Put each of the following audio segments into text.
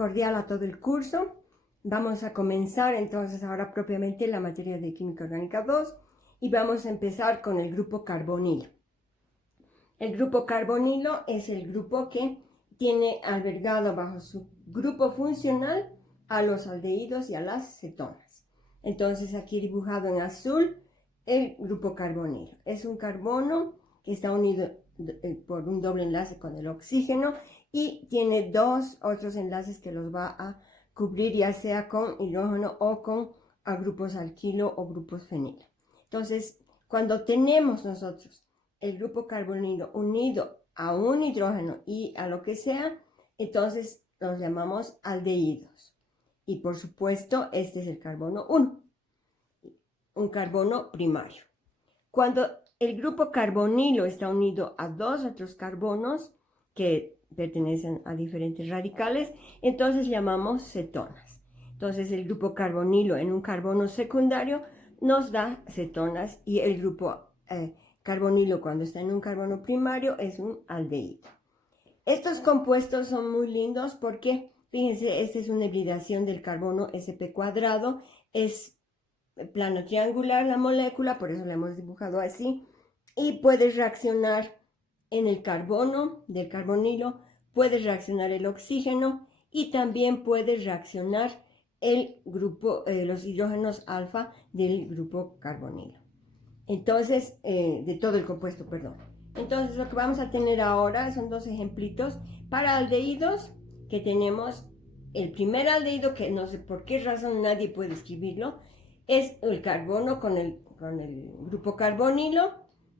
cordial a todo el curso. Vamos a comenzar entonces ahora propiamente la materia de Química Orgánica 2 y vamos a empezar con el grupo carbonilo. El grupo carbonilo es el grupo que tiene albergado bajo su grupo funcional a los aldehídos y a las cetonas. Entonces aquí dibujado en azul el grupo carbonilo. Es un carbono que está unido por un doble enlace con el oxígeno y tiene dos otros enlaces que los va a cubrir ya sea con hidrógeno o con grupos alquilo o grupos fenilo. Entonces, cuando tenemos nosotros el grupo carbonilo unido a un hidrógeno y a lo que sea, entonces los llamamos aldehídos. Y por supuesto, este es el carbono 1, un carbono primario. Cuando el grupo carbonilo está unido a dos otros carbonos que pertenecen a diferentes radicales, entonces llamamos cetonas. Entonces el grupo carbonilo en un carbono secundario nos da cetonas y el grupo carbonilo cuando está en un carbono primario es un aldehído. Estos compuestos son muy lindos porque, fíjense, esta es una hibridación del carbono sp cuadrado, es plano triangular la molécula, por eso la hemos dibujado así, y puede reaccionar en el carbono del carbonilo, puede reaccionar el oxígeno y también puede reaccionar el grupo, los hidrógenos alfa del grupo carbonilo. Entonces, de todo el compuesto, perdón. Entonces, lo que vamos a tener ahora son dos ejemplitos para aldehídos, que tenemos el primer aldehído, que no sé por qué razón nadie puede escribirlo, es el carbono con el grupo carbonilo,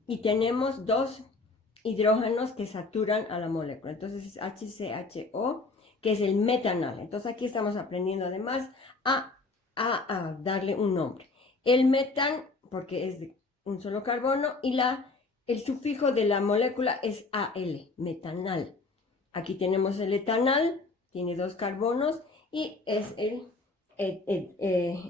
y tenemos dos hidrógenos que saturan a la molécula. Entonces es HCHO, que es el metanal. Entonces aquí estamos aprendiendo además a darle un nombre. El metan, porque es de un solo carbono, y el sufijo de la molécula es AL, metanal. Aquí tenemos el etanal, tiene dos carbonos, y es el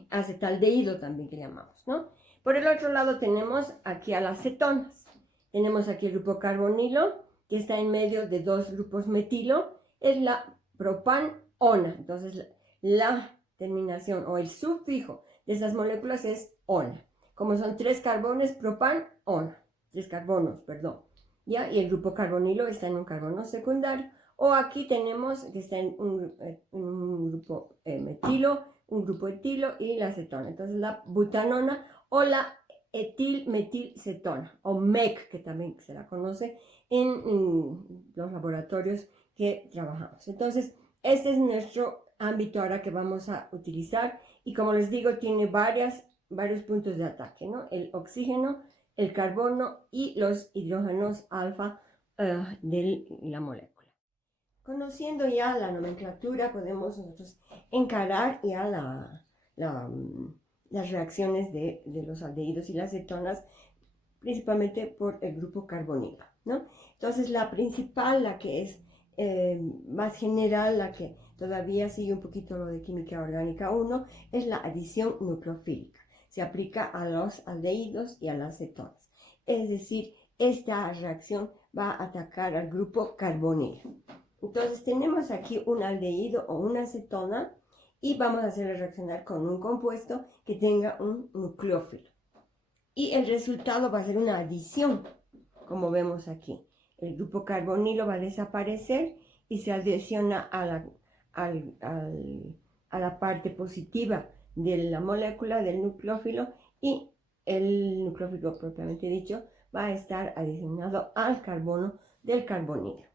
acetaldehído también que llamamos, ¿no? Por el otro lado tenemos aquí a las cetonas. Tenemos aquí el grupo carbonilo, que está en medio de dos grupos metilo, es la propan-ona. Entonces la terminación o el sufijo de esas moléculas es ona. Como son tres carbones, propan-ona. Tres carbonos, perdón. ¿Ya? Y el grupo carbonilo está en un carbono secundario. O aquí tenemos que está en un grupo metilo, un grupo etilo y la cetona. Entonces la butanona o la etilmetilcetona o MEC, que también se la conoce en los laboratorios que trabajamos. Entonces, este es nuestro ámbito ahora que vamos a utilizar y como les digo, tiene varios puntos de ataque, ¿no? El oxígeno, el carbono y los hidrógenos alfa de la molécula. Conociendo ya la nomenclatura, podemos nosotros encarar ya las reacciones de los aldehídos y las cetonas, principalmente por el grupo carbonilo, ¿no? Entonces, la principal, la que es más general, la que todavía sigue un poquito lo de química orgánica 1, es la adición nucleofílica. Se aplica a los aldehídos y a las cetonas. Es decir, esta reacción va a atacar al grupo carbonilo. Entonces tenemos aquí un aldehído o una cetona y vamos a hacerle reaccionar con un compuesto que tenga un nucleófilo. Y el resultado va a ser una adición, como vemos aquí. El grupo carbonilo va a desaparecer y se adiciona a la parte positiva de la molécula del nucleófilo y el nucleófilo propiamente dicho va a estar adicionado al carbono del carbonilo.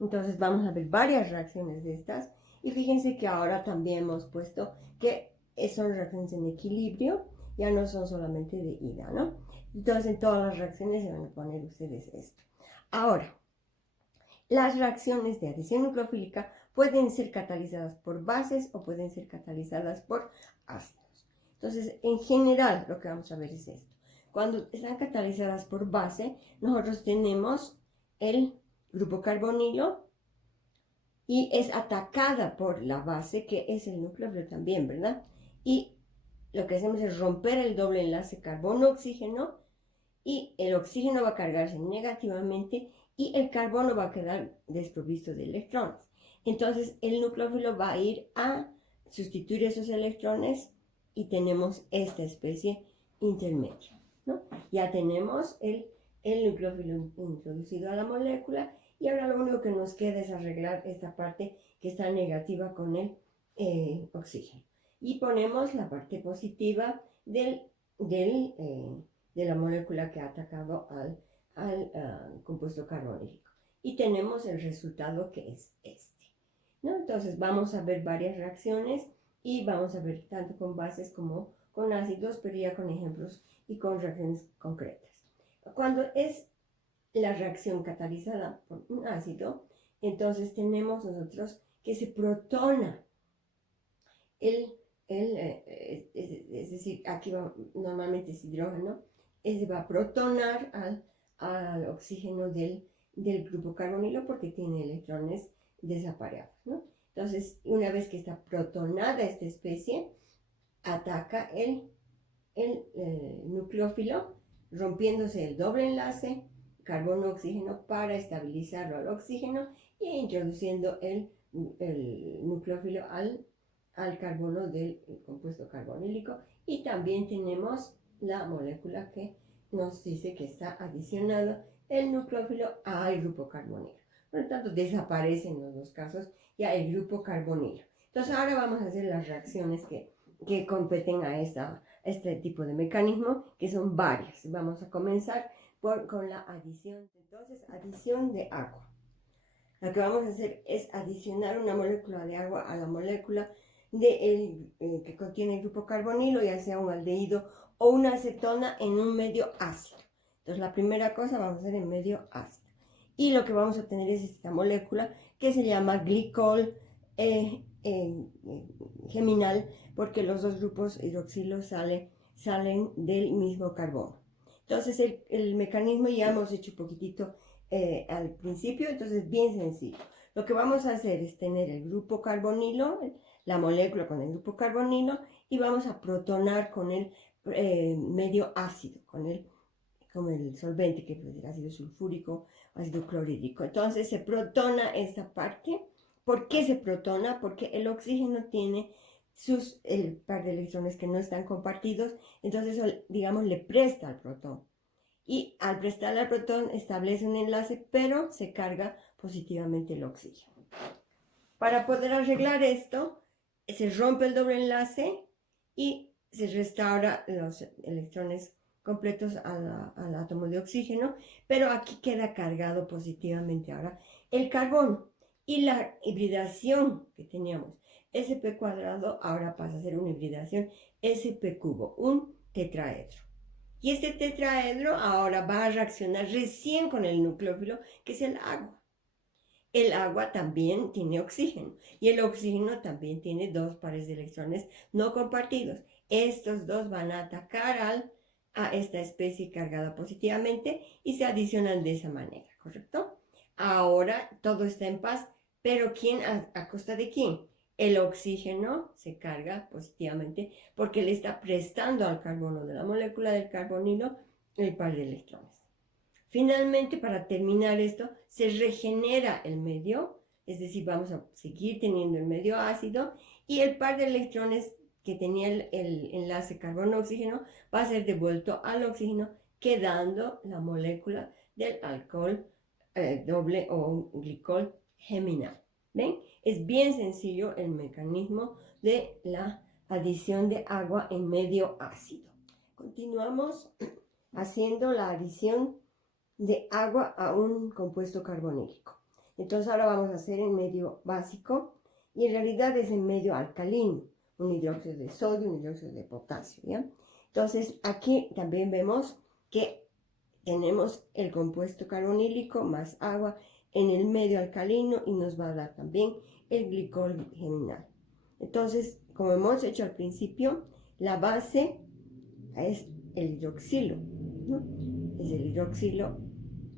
Entonces vamos a ver varias reacciones de estas y fíjense que ahora también hemos puesto que son reacciones en equilibrio, ya no son solamente de ida, ¿no? Entonces en todas las reacciones se van a poner ustedes esto. Ahora, las reacciones de adición nucleofílica pueden ser catalizadas por bases o pueden ser catalizadas por ácidos. Entonces, en general, lo que vamos a ver es esto. Cuando están catalizadas por base, nosotros tenemos el grupo carbonilo y es atacada por la base que es el nucleófilo también, ¿verdad? Y lo que hacemos es romper el doble enlace carbono-oxígeno y el oxígeno va a cargarse negativamente y el carbono va a quedar desprovisto de electrones. Entonces el nucleófilo va a ir a sustituir esos electrones y tenemos esta especie intermedia, ¿no? Ya tenemos el nucleófilo introducido a la molécula y ahora lo único que nos queda es arreglar esta parte que está negativa con el oxígeno. Y ponemos la parte positiva de la molécula que ha atacado al compuesto carbonílico. Y tenemos el resultado que es este, ¿no? Entonces vamos a ver varias reacciones y vamos a ver tanto con bases como con ácidos, pero ya con ejemplos y con reacciones concretas. Cuando es la reacción catalizada por un ácido, entonces tenemos nosotros que se protona es decir, aquí normalmente es hidrógeno, se va a protonar al oxígeno del grupo carbonilo porque tiene electrones desapareados, ¿no? Entonces, una vez que está protonada esta especie, ataca el nucleófilo, rompiéndose el doble enlace carbono-oxígeno para estabilizarlo al oxígeno e introduciendo el nucleófilo al carbono del compuesto carbonílico. Y también tenemos la molécula que nos dice que está adicionado el nucleófilo al grupo carbonilo. Por lo tanto, desaparece en los dos casos ya el grupo carbonilo. Entonces, ahora vamos a hacer las reacciones que competen a este tipo de mecanismo, que son varias. Vamos a comenzar con la adición. Entonces, adición de agua. Lo que vamos a hacer es adicionar una molécula de agua a la molécula que contiene el grupo carbonilo, ya sea un aldehído o una acetona en un medio ácido. Entonces la primera cosa vamos a hacer en medio ácido. Y lo que vamos a tener es esta molécula que se llama glicol geminal, porque los dos grupos hidroxilo salen del mismo carbono. Entonces el mecanismo ya hemos hecho un poquitito al principio, entonces bien sencillo. Lo que vamos a hacer es tener el grupo carbonilo, la molécula con el grupo carbonilo, y vamos a protonar con el medio ácido, con el solvente, que puede ser ácido sulfúrico, ácido clorhídrico. Entonces se protona esa parte. ¿Por qué se protona? Porque el oxígeno tiene el par de electrones que no están compartidos, entonces digamos le presta al protón. Y al prestarle al protón establece un enlace, pero se carga positivamente el oxígeno. Para poder arreglar esto, se rompe el doble enlace y se restaura los electrones completos al átomo de oxígeno, pero aquí queda cargado positivamente ahora el carbono. Y la hibridación que teníamos, sp cuadrado, ahora pasa a ser una hibridación sp cubo, un tetraedro. Y este tetraedro ahora va a reaccionar recién con el nucleófilo, que es el agua. El agua también tiene oxígeno y el oxígeno también tiene dos pares de electrones no compartidos. Estos dos van a atacar a esta especie cargada positivamente y se adicionan de esa manera, ¿correcto? Ahora todo está en paz, pero ¿quién a costa de quién? El oxígeno se carga positivamente porque le está prestando al carbono de la molécula del carbonilo el par de electrones. Finalmente, para terminar esto, se regenera el medio, es decir, vamos a seguir teniendo el medio ácido y el par de electrones que tenía el enlace carbono-oxígeno va a ser devuelto al oxígeno, quedando la molécula del alcohol doble o glicol geminal. ¿Ven? Es bien sencillo el mecanismo de la adición de agua en medio ácido. Continuamos haciendo la adición de agua a un compuesto carbonílico. Entonces ahora vamos a hacer en medio básico y en realidad es en medio alcalino, un hidróxido de sodio, un hidróxido de potasio, ¿ya? Entonces aquí también vemos que tenemos el compuesto carbonílico más agua en el medio alcalino y nos va a dar también el glicol geminal. Entonces, como hemos hecho al principio, la base es el hidroxilo, ¿no? Es el hidroxilo,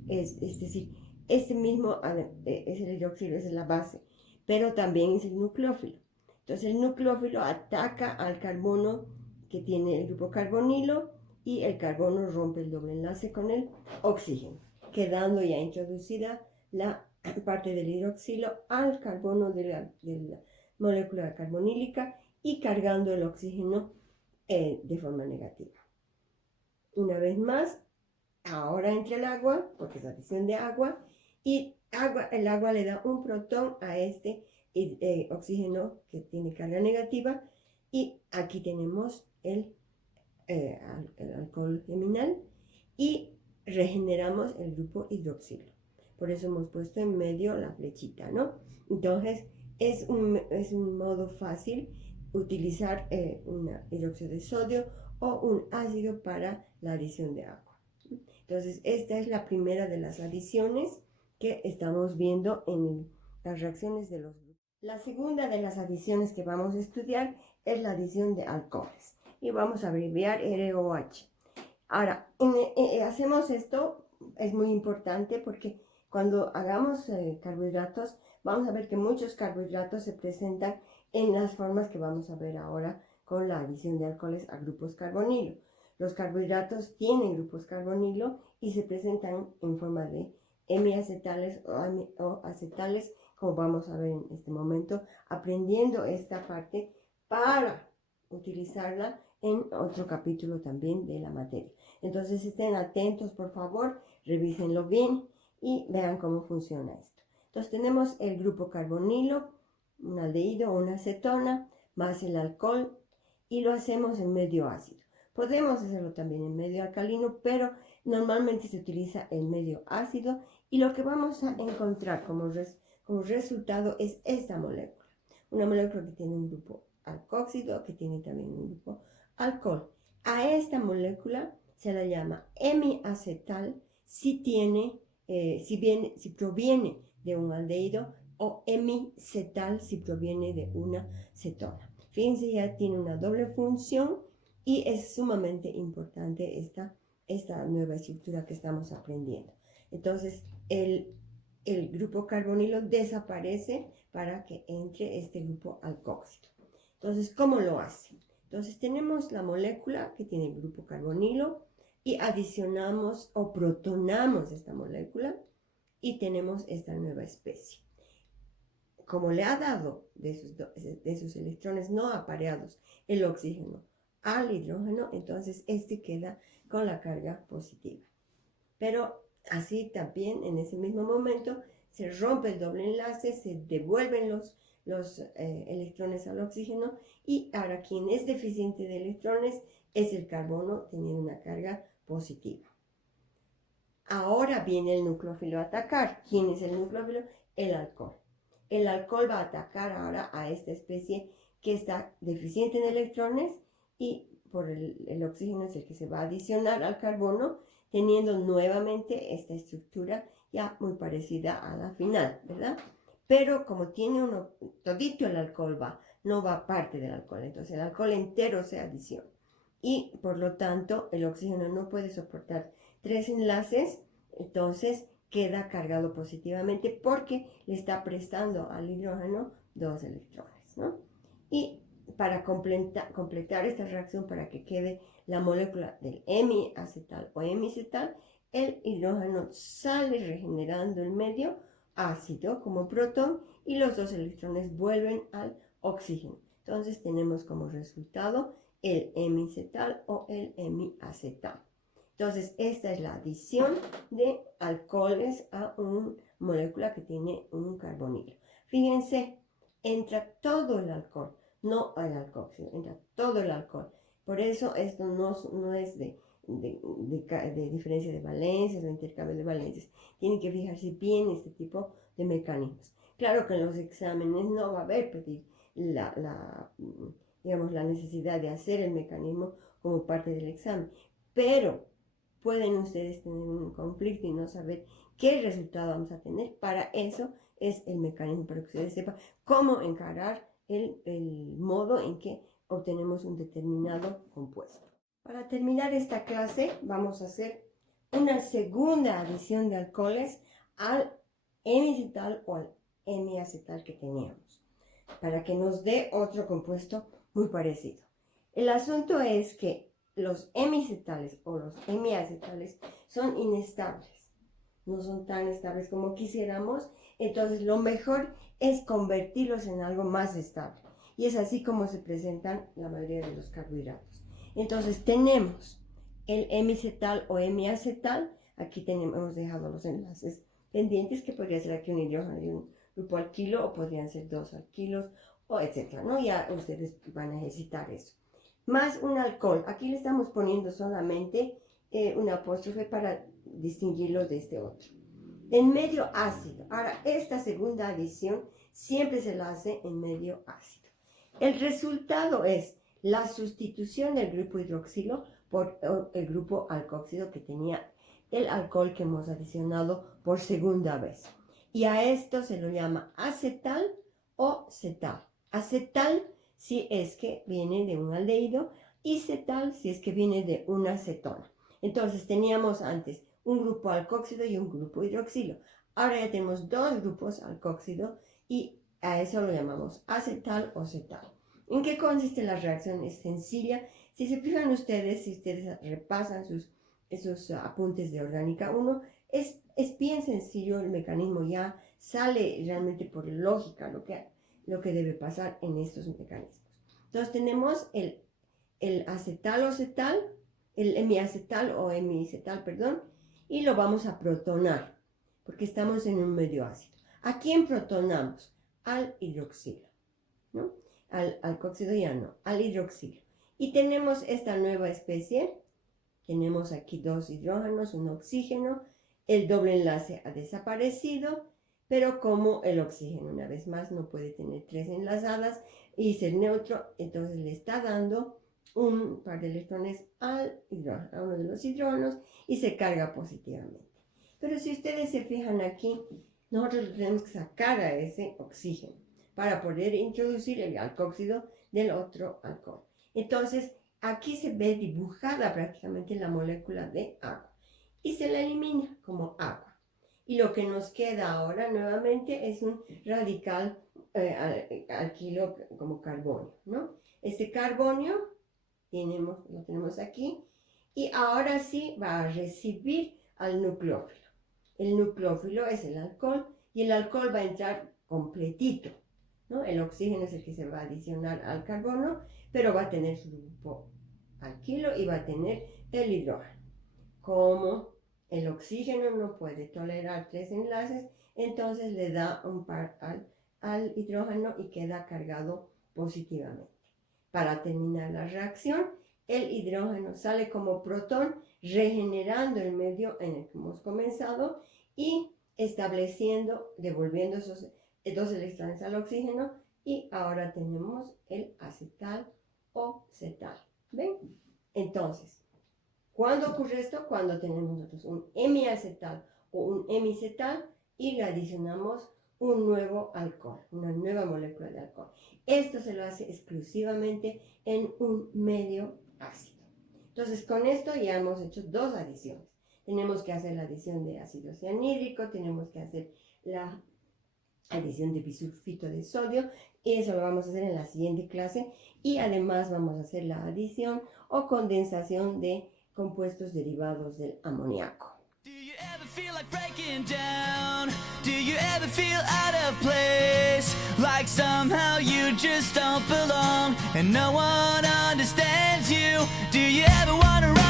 es decir, este mismo es el hidroxilo, es la base, pero también es el nucleófilo. Entonces el nucleófilo ataca al carbono que tiene el grupo carbonilo y el carbono rompe el doble enlace con el oxígeno, quedando ya introducida la parte del hidroxilo al carbono de la molécula carbonílica y cargando el oxígeno de forma negativa. Una vez más, ahora entra el agua, porque es adición de agua, y el agua le da un protón a este oxígeno que tiene carga negativa, y aquí tenemos el alcohol geminal y regeneramos el grupo hidroxilo. Por eso hemos puesto en medio la flechita, ¿no? Entonces es un modo fácil utilizar un hidróxido de sodio o un ácido para la adición de agua. Entonces esta es la primera de las adiciones que estamos viendo en las reacciones de los grupos. La segunda de las adiciones que vamos a estudiar es la adición de alcoholes y vamos a abreviar ROH. Ahora, hacemos esto, es muy importante porque cuando hagamos carbohidratos, vamos a ver que muchos carbohidratos se presentan en las formas que vamos a ver ahora con la adición de alcoholes a grupos carbonilo. Los carbohidratos tienen grupos carbonilo y se presentan en forma de hemiacetales o acetales, como vamos a ver en este momento, aprendiendo esta parte para utilizarla en otro capítulo también de la materia. Entonces estén atentos, por favor, revísenlo bien y vean cómo funciona esto. Entonces tenemos el grupo carbonilo, un aldehído o una acetona, más el alcohol, y lo hacemos en medio ácido. Podemos hacerlo también en medio alcalino, pero normalmente se utiliza el medio ácido, y lo que vamos a encontrar como resultado es esta molécula. Una molécula que tiene un grupo alcohóxido, que tiene también un grupo alcohol. A esta molécula se la llama hemiacetal si proviene de un aldehído, o hemicetal si proviene de una cetona. Fíjense, ya tiene una doble función y es sumamente importante esta nueva estructura que estamos aprendiendo. Entonces, el grupo carbonilo desaparece para que entre este grupo alcohóxido. Entonces, ¿cómo lo hace? Entonces, tenemos la molécula que tiene el grupo carbonilo y adicionamos o protonamos esta molécula y tenemos esta nueva especie. Como le ha dado de sus electrones no apareados el oxígeno al hidrógeno, entonces este queda con la carga positiva. Pero así también en ese mismo momento se rompe el doble enlace, se devuelven los electrones al oxígeno, y ahora quien es deficiente de electrones es el carbono teniendo una carga positiva. Ahora viene el nucleófilo a atacar. ¿Quién es el nucleófilo? El alcohol. El alcohol va a atacar ahora a esta especie que está deficiente en electrones, y por el oxígeno es el que se va a adicionar al carbono, teniendo nuevamente esta estructura ya muy parecida a la final, ¿verdad? Pero como tiene todito el alcohol no va parte del alcohol, entonces el alcohol entero se adiciona. Y por lo tanto el oxígeno no puede soportar 3 enlaces, entonces queda cargado positivamente porque le está prestando al hidrógeno 2 electrones, ¿no? Y para completar esta reacción, para que quede la molécula del hemiacetal o hemicetal, el hidrógeno sale regenerando el medio ácido como protón y los 2 electrones vuelven al oxígeno. Entonces tenemos como resultado el hemicetal o el hemiacetal. Entonces esta es la adición de alcoholes a una molécula que tiene un carbonilo. Fíjense, entra todo el alcohol, no el alcohóxido, entra todo el alcohol. Por eso esto no es de diferencia de valencias o intercambio de valencias. Tienen que fijarse bien este tipo de mecanismos. Claro que en los exámenes no va a haber la necesidad de hacer el mecanismo como parte del examen, pero pueden ustedes tener un conflicto y no saber qué resultado vamos a tener. Para eso es el mecanismo, para que ustedes sepan cómo encarar el modo en que obtenemos un determinado compuesto. Para terminar esta clase vamos a hacer una segunda adición de alcoholes al hemiacetal o al hemiacetal que teníamos, para que nos dé otro compuesto muy parecido. El asunto es que los hemicetales o los hemiacetales son inestables, no son tan estables como quisiéramos, Entonces, lo mejor es convertirlos en algo más estable. Y es así como se presentan la mayoría de los carbohidratos. Entonces, tenemos el hemicetal o hemiacetal. Aquí hemos dejado los enlaces pendientes, que podría ser aquí un hidrógeno y un grupo alquilo, o podrían ser dos alquilos, o etcétera, ¿no? Ya ustedes van a necesitar eso. Más un alcohol. Aquí le estamos poniendo solamente un apóstrofe para distinguirlo de este otro. En medio ácido. Ahora, esta segunda adición siempre se la hace en medio ácido. El resultado es la sustitución del grupo hidroxilo por el grupo alcoxilo que tenía el alcohol que hemos adicionado por segunda vez. Y a esto se lo llama acetal o cetal. Acetal si es que viene de un aldehído y cetal si es que viene de una cetona. Entonces teníamos antes un grupo alcoxilo y un grupo hidroxilo. Ahora ya tenemos dos grupos alcoxilo y a eso lo llamamos acetal o cetal. ¿En qué consiste la reacción? Es sencilla. Si se fijan ustedes, si ustedes repasan esos apuntes de Orgánica 1, es bien sencillo el mecanismo, ya sale realmente por lógica lo que debe pasar en estos mecanismos. Entonces tenemos el acetal o cetal, el hemiacetal o hemicetal, perdón, y lo vamos a protonar, porque estamos en un medio ácido. ¿A quién protonamos? Al hidroxilo, ¿no? Al alcoxilo ya no, al hidroxilo. Y tenemos esta nueva especie, tenemos aquí dos hidrógenos, un oxígeno, el doble enlace ha desaparecido, pero como el oxígeno, una vez más, no puede tener tres enlazadas y ser neutro, entonces le está dando un par de electrones a uno de los hidrógenos y se carga positivamente. Pero si ustedes se fijan aquí, nosotros tenemos que sacar a ese oxígeno para poder introducir el alcoxilo del otro alcohol. Entonces, aquí se ve dibujada prácticamente la molécula de agua y se la elimina como agua. Y lo que nos queda ahora nuevamente es un radical alquilo como carbonio, ¿no? Este carbonio lo tenemos aquí y ahora sí va a recibir al nucleófilo. El nucleófilo es el alcohol y el alcohol va a entrar completito, ¿no? El oxígeno es el que se va a adicionar al carbono, pero va a tener su grupo alquilo y va a tener el hidrógeno. Como el oxígeno no puede tolerar tres enlaces, entonces le da un par al hidrógeno y queda cargado positivamente. Para terminar la reacción, el hidrógeno sale como protón, regenerando el medio en el que hemos comenzado y devolviendo esos dos electrones al oxígeno, y ahora tenemos el acetal o cetal. ¿Ven? Entonces, ¿cuándo ocurre esto? Cuando tenemos nosotros un hemiacetal o un hemicetal y le adicionamos un nuevo alcohol, una nueva molécula de alcohol. Esto se lo hace exclusivamente en un medio ácido. Entonces, con esto ya hemos hecho dos adiciones. Tenemos que hacer la adición de ácido cianhídrico, tenemos que hacer la adición de bisulfito de sodio, y eso lo vamos a hacer en la siguiente clase. Y además vamos a hacer la adición o condensación de compuestos derivados del amoníaco. Do you ever feel like breaking down? Do you ever feel out of place? Like somehow you just don't belong and no one understands you? Do you ever want to